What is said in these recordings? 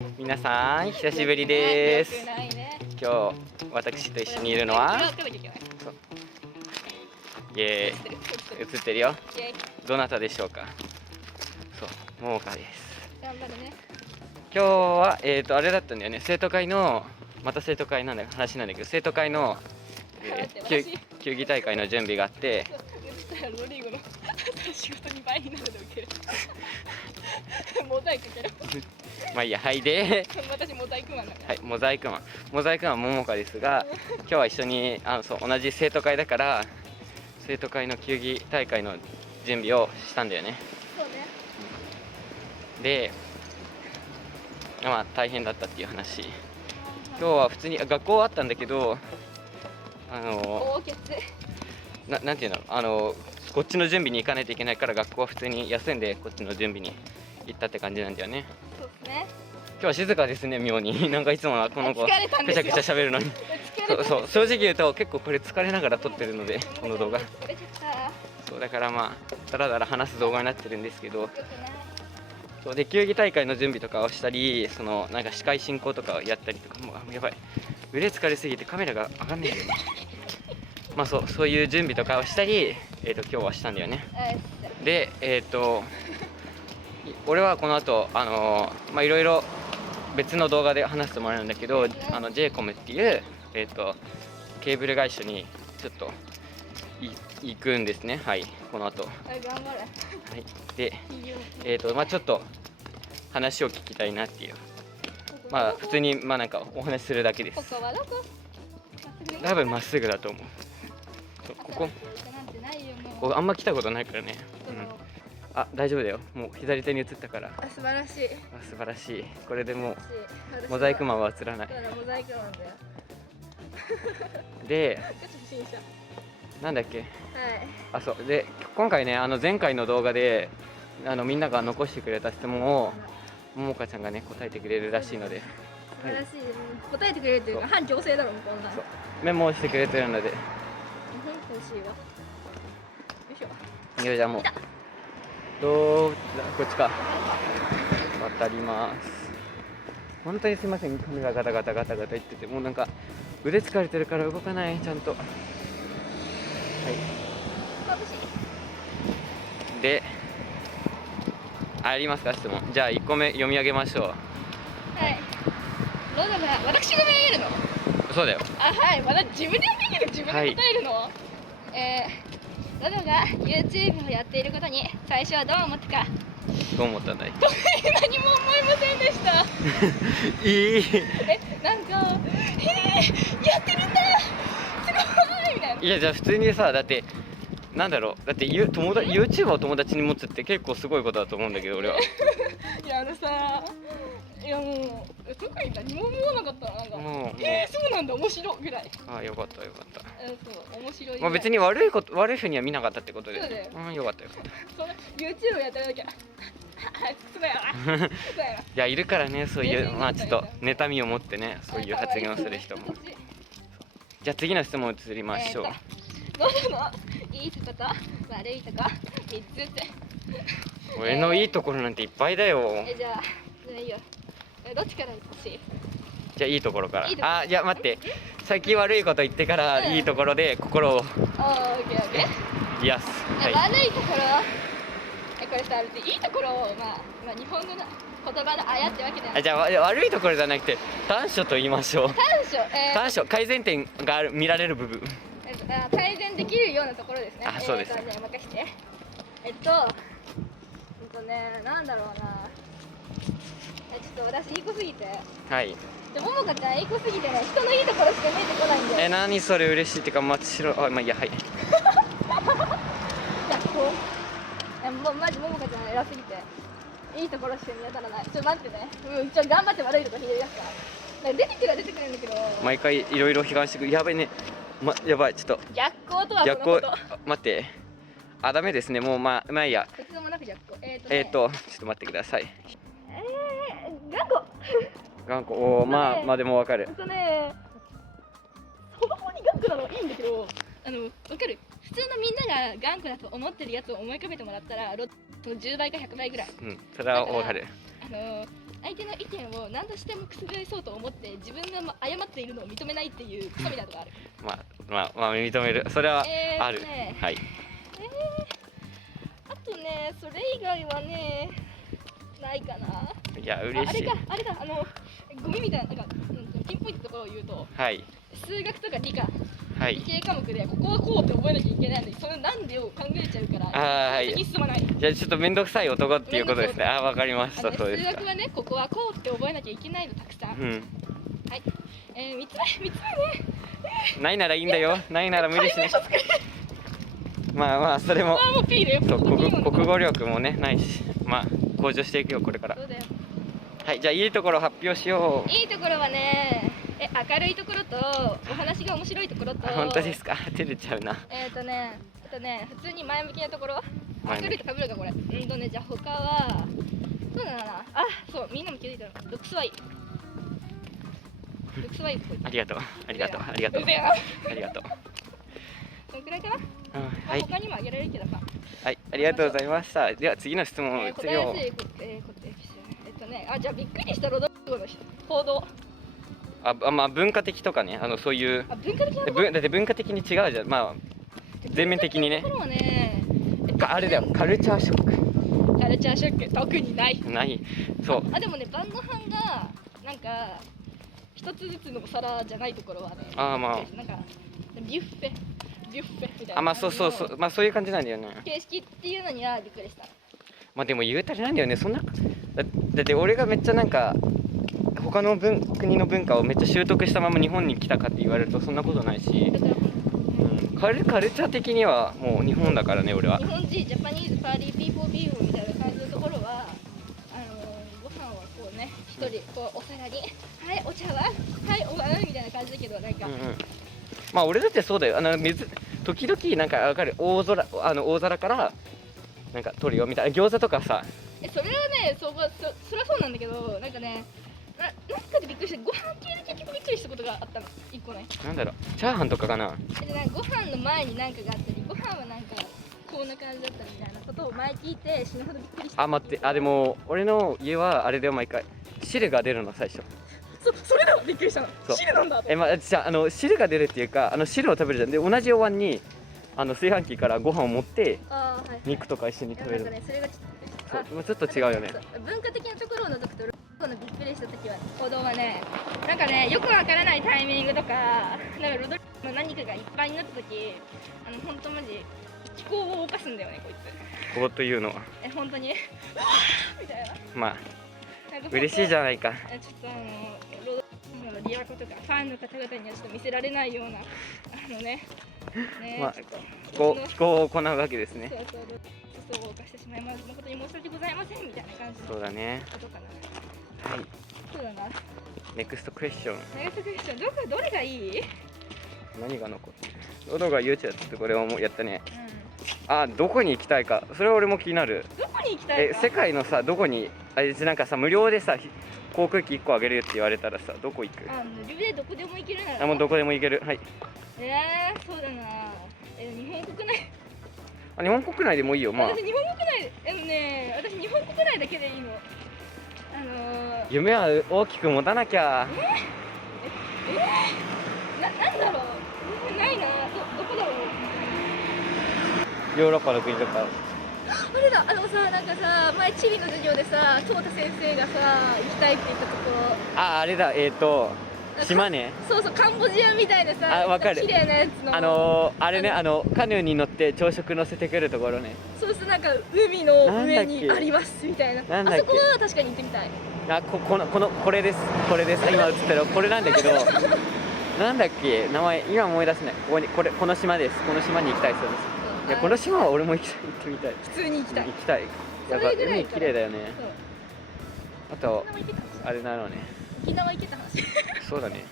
皆さん久しぶりです。今日私と一緒にいるのはイエーイ、映ってるよ。どなたでしょうか。そう、ももかです。頑張るね。今日はあれだったんだよね。生徒会のまた生徒会なんだ話なんだけど、生徒会の、球技大会の準備があって。ロリーゴの仕事に倍になるで受ける。モザイクかよ。まあいいや、はいで。私モザイクマンだから。はい、モザイクマンももかですが、今日は一緒に同じ生徒会だから、生徒会の球技大会の準備をしたんだよね。そうね。で、まあ大変だったっていう話。今日は普通に学校あったんだけど、なんていうの、こっちの準備に行かないといけないから学校は普通に休んでこっちの準備に行ったって感じなんだよね。そうですね。今日は静かですね、妙に。なんかいつもはこの子くしゃくしゃ喋るのに。そう、正直言うと結構これ疲れながら撮ってるので、この動画。そうだからまあだらだら話す動画になってるんですけど、そうで球技大会の準備とかをしたり、なんか司会進行とかをやったりとか、もうやばい、腕疲れすぎてカメラが上がんないんだよね。まあそういう準備とかをしたり、今日はしたんだよね。で俺はこの後まあいろいろ別の動画で話してもらうんだけど、JCOM っていうケーブル会社にちょっと行くんですね。はい、この後。頑張れ。はい、でまあちょっと話を聞きたいなっていう、まあ普通にまあなんかお話しするだけです。ここはどこ？多分まっすぐだと思う。ここあんま来たことないからね。あ、大丈夫だよ。もう左手に映ったから。素晴らしい。素晴らしい。これでもうモザイクマンは映らない。モザイクマンだよ。で、なんだっけ。はい。あ、そうで今回ね、前回の動画でみんなが残してくれた質問をももかちゃんがね答えてくれるらしいので。素晴らしい。答えてくれるというか反強制だろこんな。メモをしてくれてるので。欲しいわ。よいしょ。じゃあもうこっちか。渡ります。本当にすいません、髪がガタガタガタガタ言ってて、もうなんか腕疲れてるから動かない、ちゃんと。はい。で、ありますか質問。じゃあ1個目読み上げましょう。はい。私が見えるの？そうだよ。あ、はい。まだ自分で見える、自分で答えるの？はい、ロドが YouTube をやっていることに最初はどう思ったか。どう思ったんだい？何も思いませんでした。なんかやってるんだすごいみたいな。いや、じゃあ普通にさ、だってなんだろう、だって YouTuber を友達に持つって結構すごいことだと思うんだけど俺は。いやさ、いやもう特に何も思わなかったな。なんかそうなんだ、面白いぐらい。あ、よかったよかった。そう、面白い。まあ別に悪いふうには見なかったってことで。そうだよ。よかったよかった。それ YouTube やってるだけ。そうだよ。いや、いるからね、そういうまあちょっと妬みを持ってね、そういう発言をする人も。じゃあ次の質問移りましょう。どうのいいとこと悪いとこ3つって。俺のいいところなんていっぱいだよ。じゃあいいよ。どっちから欲しい？じゃあいいところから。あ、いや待って、先悪いこと言ってからいいところで心をオッケー癒す。悪いところ、これさ、いいところをまあ日本語の言葉のあやってわけだよ。じゃあ悪いところじゃなくて短所と言いましょう。短所、改善点が見られる部分。改善できるようなところですね。あ、そうです。じゃあ任して。なんだろうな。ちょっと私いい子すぎて。はい。ももかちゃんいい子すぎてね、人のいいところしか見えてこないんで。何それ嬉しいってか、まあいいや、はい。マジももかちゃん偉すぎていいところしか見当たらない。ちょっと待ってね。一応頑張って悪いところひねり出すから。出てくるは出てくるんだけど。毎回いろいろ批判してくる。やばいね。やばい、ちょっと。逆光とはこのこと。待って。あ、ダメですね。もうまあいいや。いつでもなく逆光。ちょっと待ってください。頑固。おお、まあでもわかる。そもそもに頑固なのはいいんだけど、わかる？普通のみんなが頑固だと思ってるやつを思い浮かべてもらったら、その10倍か100倍ぐらい。それはわかる。相手の意見を何としても覆そうと思って自分が誤っているのを認めないっていうクソみたいなとこある。まあ認める、それはある、はい。あとね、それ以外はねないかな。いや嬉しい。あれだゴミみたいな、なんかピンポイントのところを言うと、はい、数学とか理科、はい、理系科目でここはこうって覚えなきゃいけないのに、そのなんでを考えちゃうからはい、先に進まない。じゃあちょっと面倒くさい男っていうことですね。あ、わかりました。そうですか。数学はね、ここはこうって覚えなきゃいけないのたくさん。うん。はい。3つ目ね。ないならいいんだよ。ないなら無理しない。まあそれも。もう P だよ。そう、国語力もねないし、まあ向上していくよこれから。そうだよ。はい、じゃあいいところ発表しよう。いいところはね、明るいところとお話が面白いところと。本当ですか？照れちゃうな。あとね、普通に前向きなところ。明るいと被るかこれ。じゃあ他はそうだな。そう、みんなも気づいたの。ルックスはいい。ルックスはいい。ありがとう。ありがとう。ありがとう。ありがとう。そのくらいかな。はい。他にもあげられるけどさ。はい、ありがとうございました。では次の質問を答えやすいじゃあびっくりしたロドリゴの報道。まあ文化的とかね、そういう。文化的なだって文化的に違うじゃん。まあ全面的にね。あれだよ、カルチャーショック。カルチャーショック特にない。ない。そう。でもね、晩ご飯がなんか一つずつのお皿じゃないところはね。まあ。なんかビュッフェみたいな。まあそうまあそういう感じなんだよね。形式っていうのにはびっくりした。まあでも言うたりなんだよね。そんなだって俺がめっちゃなんか他の国の文化をめっちゃ習得したまま日本に来たかって言われるとそんなことないし、カルチャー的にはもう日本だからね。俺は日本人、ジャパニーズパーティーピーポービーフみたいな感じのところはご飯はこうね、一人こうお皿にはいお茶碗はいお碗みたいな感じだけど、なんか、まあ俺だってそうだよ。時々なんかわかる、大皿からなんか取るよみたいな。餃子とかさ、それはね、そりゃそうなんだけど、なんかね、なんかでびっくりして、ご飯系で結局びっくりしたことがあったの、一個ね。なんだろう、チャーハンとかかな。ご飯の前になんかがあったり、ご飯はなんかこんな感じだったみたいなことを前聞いて死ぬほどびっくりした。待って、でも俺の家はあれで毎回汁が出るの最初。それだ、びっくりしたの。汁なんだ。じゃあ汁が出るっていうか、汁を食べるじゃん。で同じお椀に炊飯器からご飯を持って肉とか一緒に食べる。なんかね、それがちょっと違うよね。文化的なところを除くと、ロドリゴのびっくりした時は行動はね、なんかね、よくわからないタイミングとか、なんかロドリゴの何かがいっぱいになった時、本当マジ気候を動かすんだよね、こいつ。ここというのは本当にみたいな。まあ嬉しいじゃないか。ちょっとロドリゴのリアコとかファンの方々にはちょっと見せられないようなまあ気候を行うわけですね。そうを犯してしまいます。誠に申し訳ございませんみたいな感じのそうだね。ことかな。はい。そうだな。ネクストクエスチョン。どれがいい？何が残ってる？ロドが言うちゃってこれをやったね。どこに行きたいか。それは俺も気になる。どこに行きたいか？世界のさ、どこになんかさ、無料でさ航空機1個あげるよって言われたらさ、どこ行く？無料でどこでも行けるなら。もうどこでも行ける。はい。そうだな。日本国内。日本国内でもいいよ。まあ。私日本国内私日本国内だけでいいの。夢は大きく持たなきゃ。なんだろう。ないな。どこだろう。ヨーロッパの国とか。あれだ、なんかさ、前地理の授業でさ、トータ先生がさ、行きたいって言ったところ。あれだ、島ね。そう、カンボジアみたいなさ、わかる。綺麗なやつの。あれね、カヌーに乗って朝食乗せてくるところね。そう、なんか海の上にありますみたいな。あそこは確かに行ってみたい。これです。今映ってるこれなんだけど、なんだっけ、名前今思い出せない。この島です。この島に行きたいそうです。いや、この島は俺も行ってみたい。普通に行きたい。行きたい。やっぱ海綺麗だよね。あとあれなのね。沖縄行けた話。そうだね。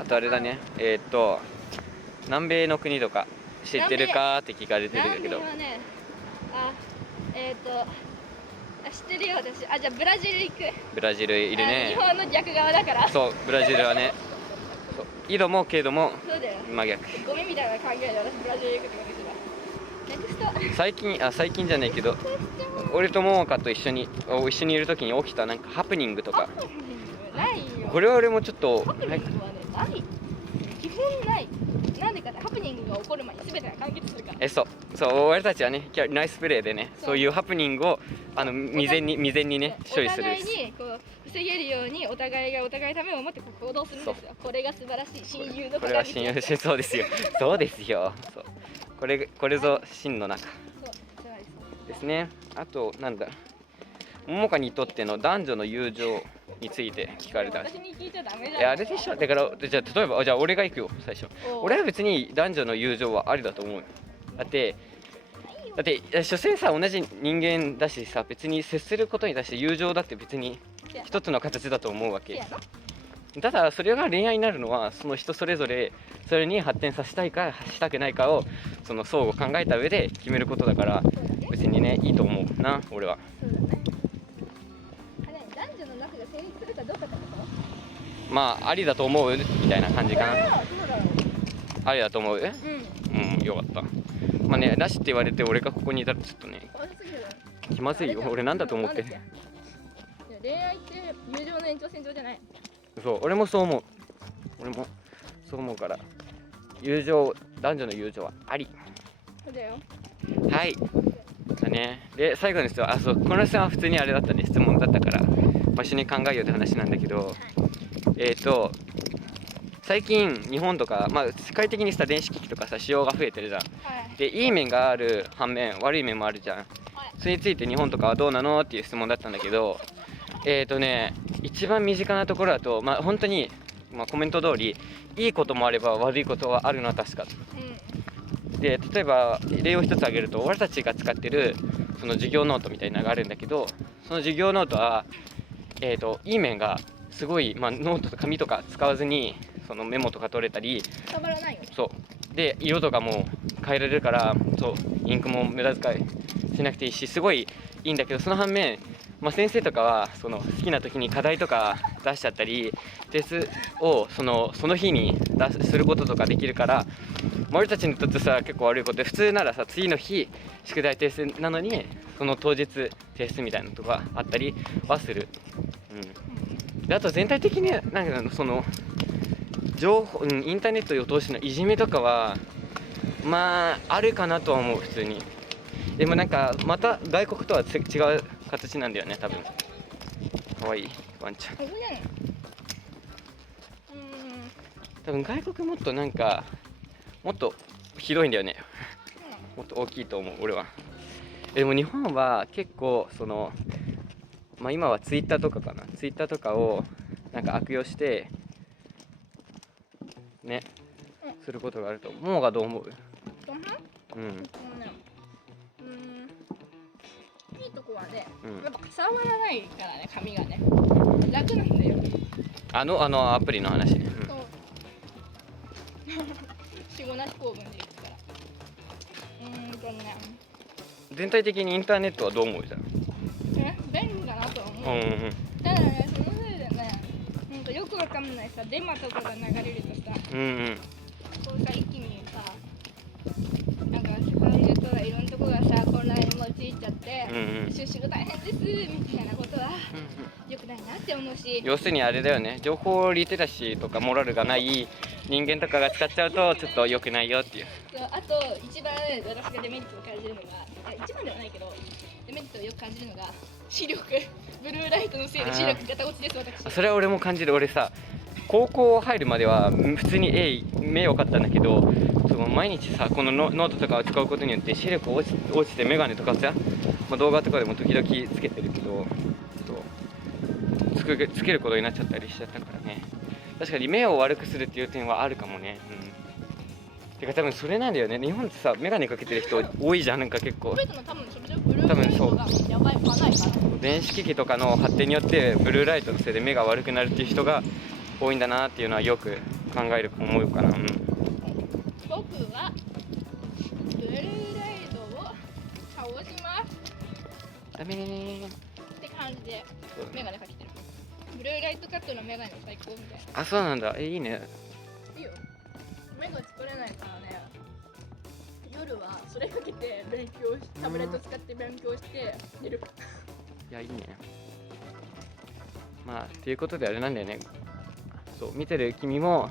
あとあれだね。南米の国とか知ってるかって聞かれてるけど。南米はね、知ってるよ私。じゃあブラジル行く。ブラジルいるね。日本の逆側だから。そう、ブラジルはね。井戸も経度も真逆。ゴミみたいな考えで私ブラジル行くってことですネクスト最近じゃないけど、俺とももかと一緒にいる時に起きたなんかハプニングとか。ないよ。これは俺もちょっとハプニングはね、ない。基本ない。なんでかってハプニングが起こる前に全てが完結するから。そう俺たちはね、ナイスプレーでね、そういうハプニングを未然にね処理する。お互いにこう防げるようにお互いがお互いためを思って行動するんですよ。これが素晴らしい親友のこれは親友そうですよ。そうこれぞ真の仲ですね。あとなんだ、ももかにとっての男女の友情について聞かれた。私に聞いちゃダメじゃん。あれでしょ。だからじゃあ例えば俺が行くよ最初。俺は別に男女の友情はありだと思うよ。だって所詮さ、同じ人間だしさ、別に接することに対して友情だって別に一つの形だと思うわけ。ただそれが恋愛になるのはその人それぞれそれに発展させたいかしたくないかをその相互考えた上で決めることだから、別にねいいと思うな俺は。そうだね。男女の仲が成立するかどうかってこと？まあありだと思うみたいな感じかな。ありだと思う？よかった。まあね、なしって言われて俺がここにいたらちょっとね気まずいよ。俺なんだと思ってる。恋愛って友情の延長線上じゃない。そう、俺もそう思うから、男女の友情はあり。そうだよ。はい。だね。で最後ですよ。そう、この質問は普通にあれだったね、質問だったから、一緒に考えようって話なんだけど、最近日本とか、世界的にさ電子機器とかさ使用が増えてるじゃん。でいい面がある反面悪い面もあるじゃん。それについて日本とかはどうなのっていう質問だったんだけど、一番身近なところだと、本当に、コメント通りいいこともあれば悪いことはあるのは確か。で例えば例を一つ挙げると、俺たちが使ってるその授業ノートみたいなのがあるんだけど、その授業ノートは、いい面がすごい、ノートと紙とか使わずにそのメモとか取れたり、触らないよ。そうで色とかも変えられるから、そうインクも無駄遣いしなくていいし、すごいいいんだけど、その反面、先生とかはその好きな時に課題とか出しちゃったり、テストをその日にすることとかできるから、俺たちにとってさ結構悪いことで、普通ならさ次の日宿題提出なのにその当日提出みたいなのとかあったりはする。であと全体的になんかその情報、インターネットを通してのいじめとかはあるかなとは思う普通に。でもなんかまた外国とは違う形なんだよね多分。かわいいワンちゃん。多分外国もっとなんかもっとひどいんだよね。もっと大きいと思う俺は。でも日本は結構その今はツイッターとかかな、ツイッターとかをなんか悪用してね、することがあると思う。もうがどう思う？いいとこはね、やっぱ触らないからね、紙がね楽なんだよ。あのアプリの話ね。死後なし構文でいくから。全体的にインターネットはどう思うじゃん。便利だなとは思う。ただね、そのせいでね、よくわかんないさ、デマとかが流れるとさ、こうさ、一気にさ、なんか世界中とかいろんなとこがさ、混乱に陥っちゃって、収集が大変ですみたいなことは良くないなって思うし、要するにあれだよね、情報リテラシーとかモラルがない人間とかが使っちゃうとちょっと良くないよっていう。あと一番私がデメリットを感じるのが、一番ではないけどデメリットをよく感じるのが視力、ブルーライトのせいで視力ガタ落ちです。私それは俺も感じる。俺さ高校入るまでは普通に目良かったんだけど、その毎日さこのノートとかを使うことによって視力落ちて眼鏡とかさ、動画とかでも時々つけてるけど、つけることになっちゃったりしちゃったからね。確かに目を悪くするっていう点はあるかもね。てか多分それなんだよね。日本ってさ眼鏡かけてる人多いじゃん。なんか結構多分そう、電子機器とかの発展によってブルーライトのせいで目が悪くなるっていう人が多いんだなっていうのはよく考える思うかな。僕はブルーライトを倒しますダメーって感じでメガネかけてる。ブルーライトカットのメガネ最高みたいな。そうなんだ。いいね。いいよ。目が作れないからね。夜はそれかけて勉強し、タブレット使って勉強して寝る。いや、いいね。まあということであれなんだよね。そう見てる君も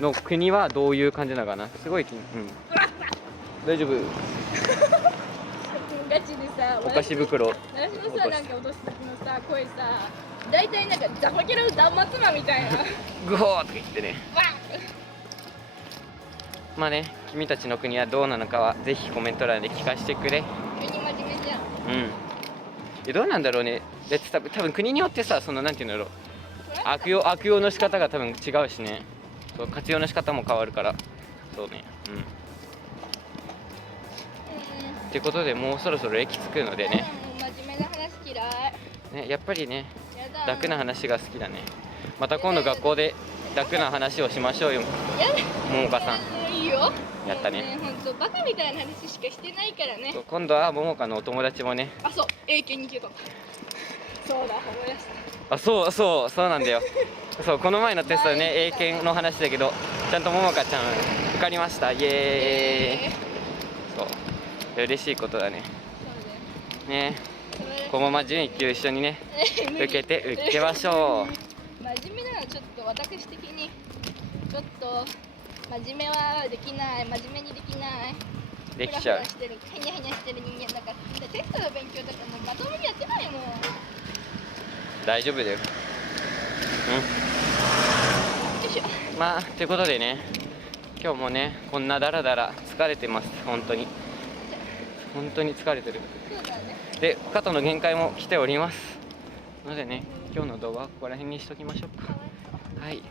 の国はどういう感じなのかな。すごい大丈夫。ガチでさ、お菓子袋。私のさ、なんか脅す時のさ、声さ、大体なんかザバケロダンマツマみたいな。グホーとか言ってね。わまあね、君たちの国はどうなのかはぜひコメント欄で聞かせてくれ。急に真面目じゃん。どうなんだろうね。だって多分国によってさ、そのなんていうんだろう、悪用の仕方が多分違うしね。そう活用の仕方も変わるから。そうね。っていうことでもうそろそろ駅着くのでね。もう真面目な話嫌い。ね、やっぱりね、やだ。楽な話が好きだね。また今度学校で楽な話をしましょうよ。やだ。ももかさん。いいよ。やったね。本当バカみたいな話しかしてないからね。今度はももかのお友達もね。あ、そう、英検2級とか。そうだ、思い出した。あ、そうなんだよ。そう、この前のテストでね、英検の話だけど、ちゃんとももかちゃん受かりました。イエーイ。そう、嬉しいことだね。そうね、だよ。このまま準1級一緒にね、受けましょう。真面目なのはちょっと私的にちょっと真面目はできない。真面目にできない。できちゃう。フラフラしてる、へにゃへにゃしてる人間だから。テストの勉強とかもうまともにやってないもん。大丈夫だよ。よいしょ。まあということでね、今日もねこんなだらだら疲れてます。本当に疲れてる。そうだね。で肩の限界も来ておりますのでね、今日の動画はここら辺にしときましょうか。はい、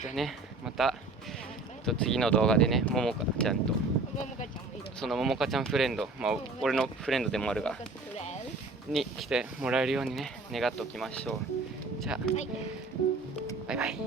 じゃあね、また次の動画でね、ももかちゃんとももかちゃんもいる。そのももかちゃんフレンド、まあ俺のフレンドでもあるがに来てもらえるようにね願っておきましょう。じゃあ、はい。バイバイ。